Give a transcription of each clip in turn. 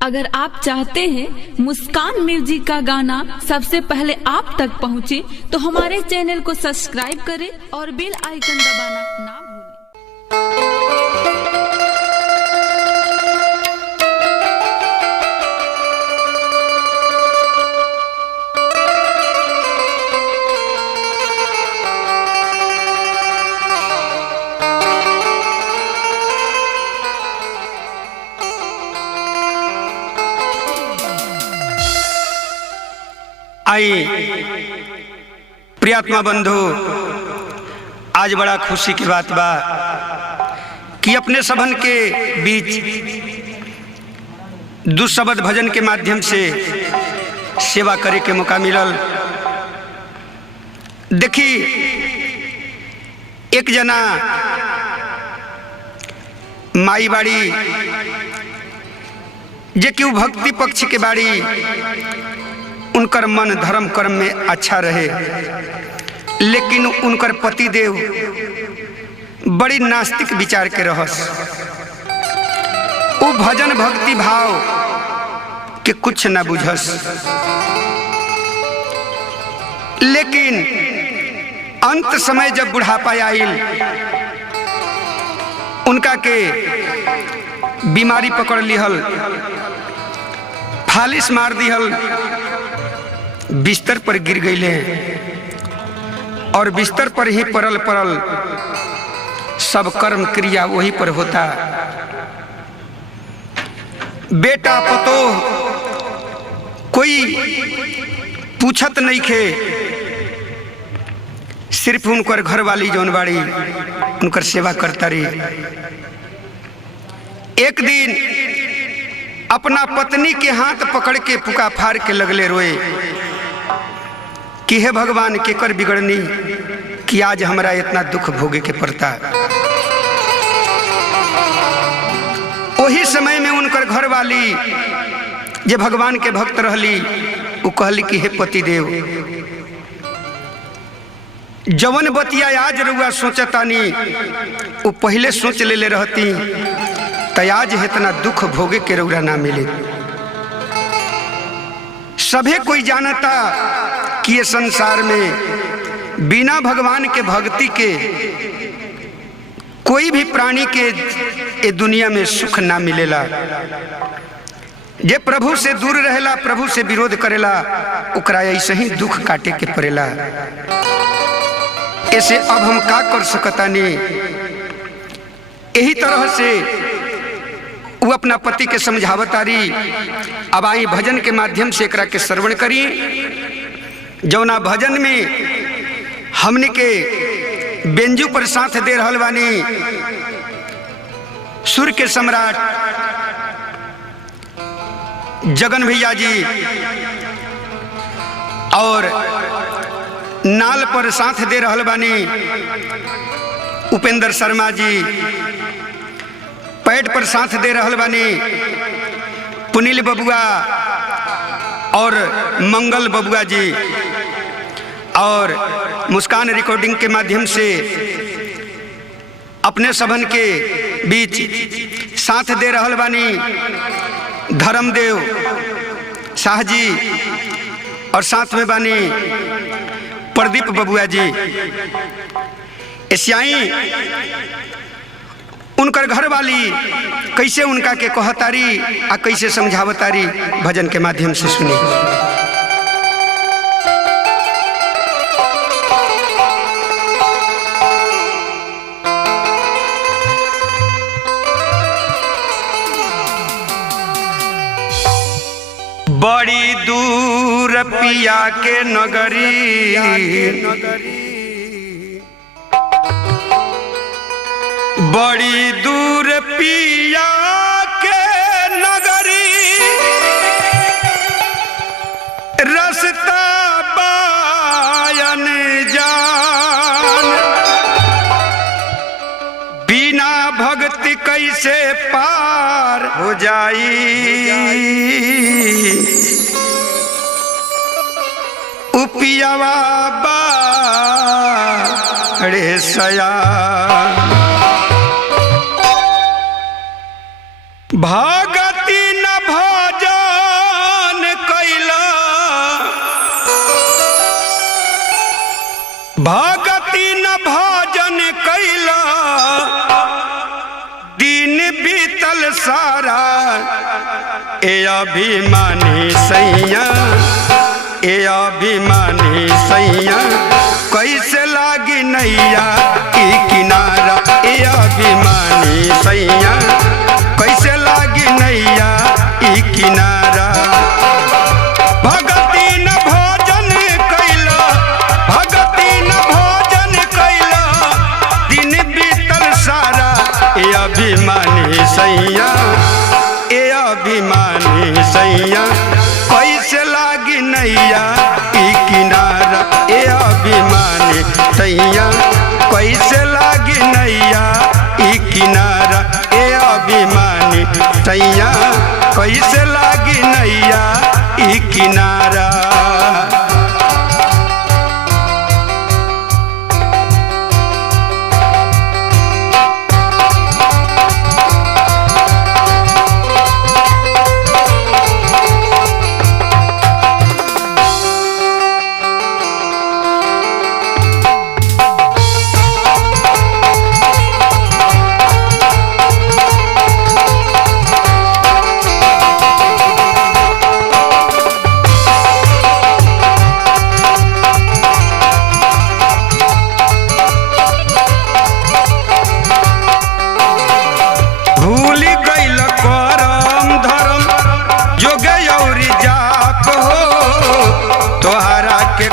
अगर आप चाहते हैं मुस्कान म्यूजिक का गाना सबसे पहले आप तक पहुंचे, तो हमारे चैनल को सब्सक्राइब करें और बेल आइकन दबाना ना भूलें। आई प्रियात्मा बंधु, आज बड़ा खुशी की बात बा कि अपने सबन के बीच दुशब्द भजन के माध्यम से सेवा करे के मौका मिलल। देखी, एक जना माई बाड़ी जे कि भक्ति पक्ष के बाड़ी, उनकर मन धर्म कर्म में अच्छा रहे, लेकिन उनकर पति देव बड़ी नास्तिक विचार के रहस। वो भजन भक्ति भाव के कुछ न बुझस, लेकिन अंत समय जब बुढ़ापा आइल, उनका के बीमारी पकड़ लिहल, फालिस मार दिहल, बिस्तर पर गिर गईले और बिस्तर पर ही पड़ल सब कर्म क्रिया वही पर होता। बेटा पतोह कोई पूछत नहीं खे, सिर्फ उनकर घर वाली जौन बाड़ी उनकर सेवा करता रही। एक दिन अपना पत्नी के हाथ पकड़ के पुका फाड़ के लगले रोए कि हे भगवान, केकर बिगड़नी कि आज हमरा इतना दुख भोगे के पड़ता। वही समय में उनकर घर वाली जे भगवान के भक्त रहली, वो कहली कि हे पति देव, जवन बतिया आज रुआ सोचतानी वो पहले सोच ले रहती तो आज इतना दुख भोगे के रउरा ना मिले। सभे कोई जानता कि ये संसार में बिना भगवान के भक्ति के कोई भी प्राणी के ये दुनिया में सुख ना मिलेला। जे प्रभु से दूर रहेला, प्रभु से विरोध करेला, ओकरा ऐसे ही दुख काटे के पड़ेला। ऐसे अब हम का कर सकतानी? यही तरह से वो अपना पति के समझावतारी। अब आई भजन के माध्यम से एकरा के श्रवण करी, जौना भजन में हमने के बेंजू पर साथ दे रहल बानी सुर के सम्राट जगन भैया जी, और नाल पर साथ दे रहल बानी उपेंद्र शर्मा जी, पैड पर साथ दे रहल बानी पुनील बबुआ और मंगल बबुआ जी, और मुस्कान रिकॉर्डिंग के माध्यम से अपने सबन के बीच साथ दे रहल बानी धर्मदेव शाह जी, और साथ में बानी प्रदीप बबुआ जी। एशियाई उनकर घर वाली कैसे उनका के कहतारी आ कैसे समझावतारी, भजन के माध्यम से सुनी। बड़ी दूर पिया के नगरी, बड़ी दूर पिया के नगरी, रास्ता बायन जान, बिना भक्ति कैसे पार हो जाई। उपियावा बाड़े सया, भगति न भज ए अभिमानी सैया, ए अभिमानी सैया, कैसे लागी नैया ई किनारा। ए अभिमानी सैया, कैसे लागी नैया ई किनारा। भगती न भोजन कैला, भगती न भोजन कैला, दिन बीतल सारा। ए अभिमानी सैया, ए अभिमानी सैया, कैसे लागी नैया ई किनारा। ए अभिमानी सैया, कैसे लागी नैया ई किनारा। ए अभिमानी सैया, कैसे लागी नैया ई किनारा।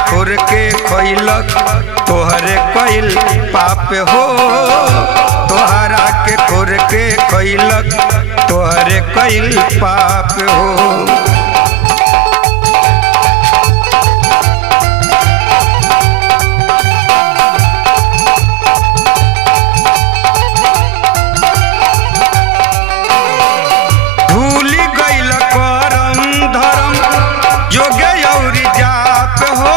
खुर के खैलक तोहरे कैल पाप हो, तोहरा के खुर के खैलक तोहरे कैल पाप हो। भूली गइल करम धर्म जोगे औरी जाप हो,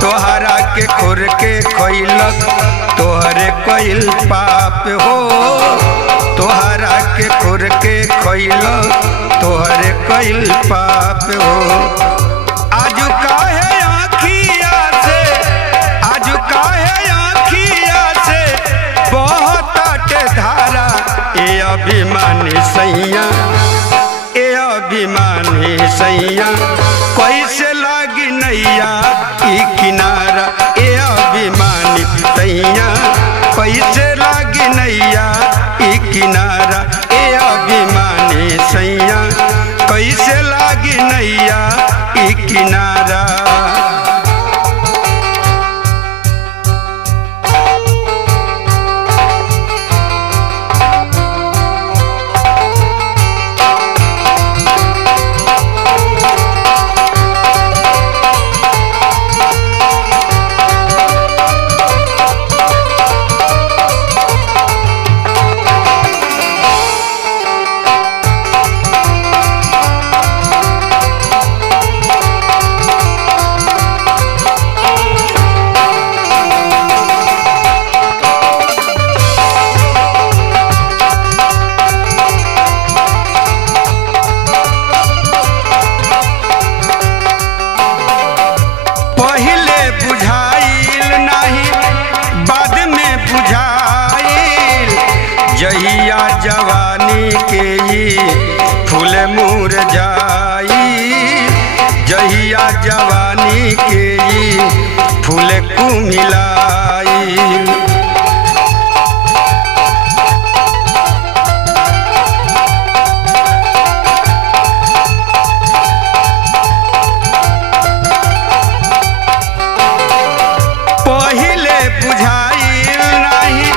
तोहरा के खुर के खैलक तोहरे कैल पाप हो, तोहरा के खुर के खैलक तोहरे कैल पाप हो। आजु काहे आँखिया से, आजु काहे आँखिया से बहताटे धारा। ए अभिमानी सैया, ए अभिमानी सैया, कैसे लागी नैया ई किनारा। ए अभिमानी सैया, कैसे लागी नैया ई किनारा। ए अभिमानी सैया, कैसे लागी नैया ई किनारा। जहिया जवानी के ई फूल मुरझाई, जहिया जवानी के ई फूल कुमिलाई। पहिले बुझाइल नहीं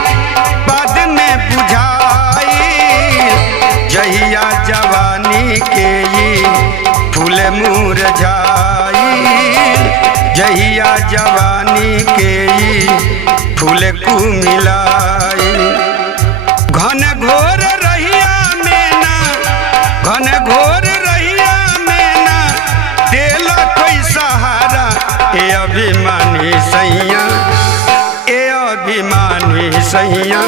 बाद में बुझाई, जहिया जवानी के ई फूल मुरझाई, जहिया जवानी के ई फूल कुमिलाई। घन घोर रहिया में ना, घन घोर रहिया में ना देला कोई सहारा। ए अभिमानी सैया, ए अभिमानी सैया,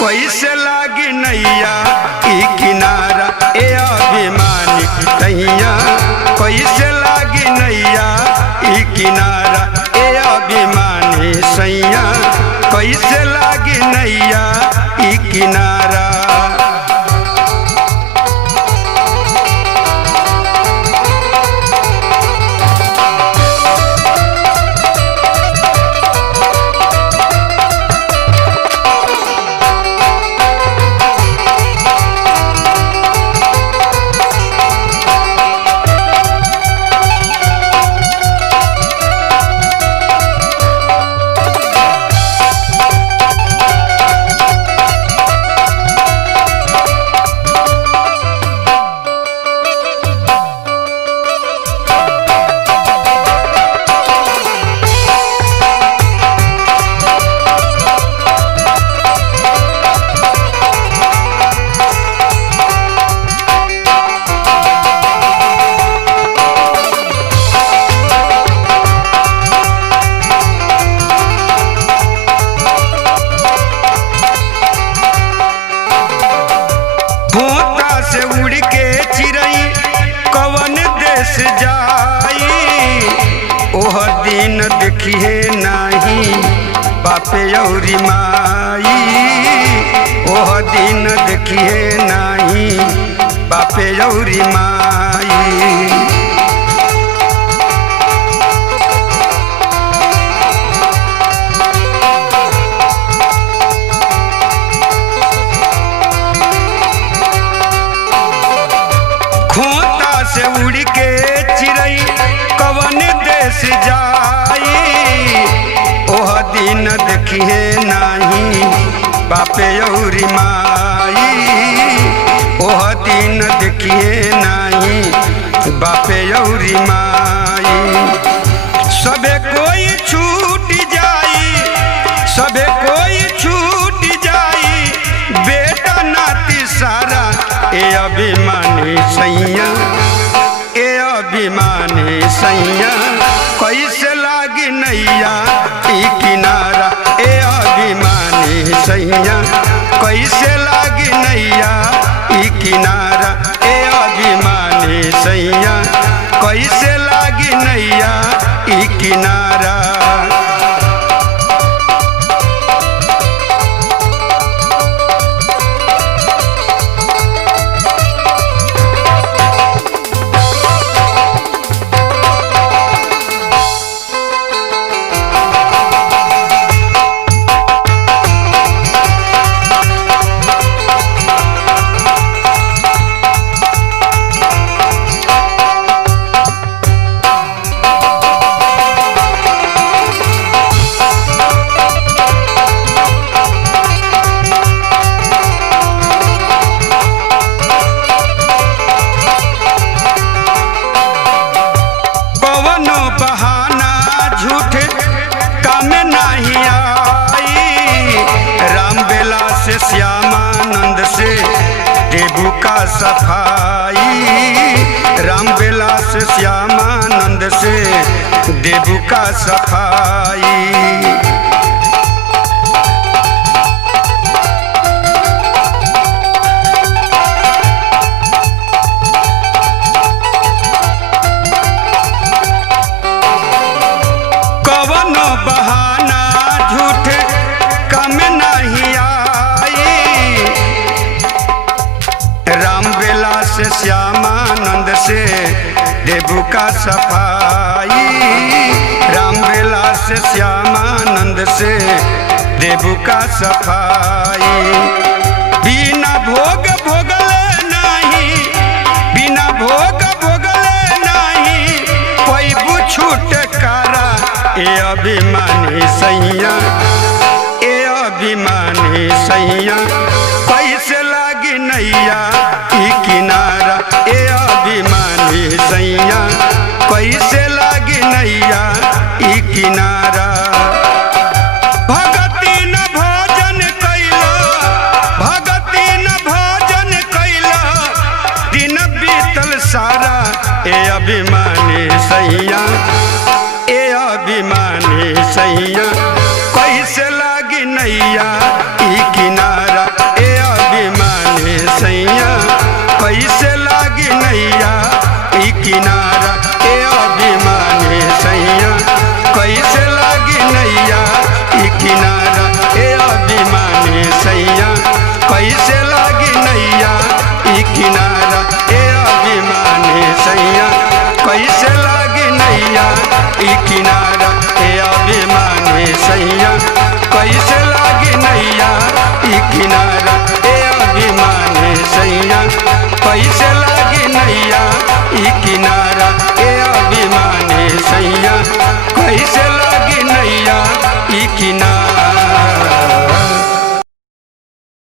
कैसे लागी नैया ई किनारा। ए अभिमानी सैया, कैसे लागी नैया ई किनारा। ए अभिमानी सैया, कैसे लागी नैया ई किनारा। देश जाई ओह दिन देखिए नाही बापे औरी माई ओह दिन देखिए नाही बापे औरी माई। खोता से उड़ के चिड़ई कवन देश जाई ओह दिन देखिए नाही बापे औरी माई ओह दिन देखिए नाही बापे औरी माई। सबे कोई छूट जाई सबे कोई छूट जाई बेटा नाती सारा ए अभिमानी सैया ए अभिमानी सैया कैसे लागी नैया ई किनारा ए अभिमानी सैया कैसे लागी नैया ई किनारा ए अभिमानी सैया कैसे लागी नैया ई किनारा। बहाना झूठ काम नहीं आई राम बेला से श्यामानंद से देबू का सफाई राम बेला से श्यामानंद से देबू का सफाई। बहाना झूठ कम नहीं आई राम बेला से श्यामानंद से देबू का सफाई राम बेला से श्यामानंद से देबू का सफाई। बिना भोग भोगले नहीं बिना भोग भोगले नहीं पैबू छुटकारा ए अभिमानी सैया ए अभिमानी सैया कैसे लागी नैया ई किनारा ए अभिमानी सैया कैसे लागी नैया ई किनारा। भगती न भजन कैलो भगती न भजन कैलो दिन बीतल सारा ए अभिमानी सैया ए अभिमानी सैया कैसे लागी नैया ई किनारा ए अभिमानी सैया कैसे लागी नैया ई किनारा ए अभिमानी सैया कैसे लागी नैया ई किनारा।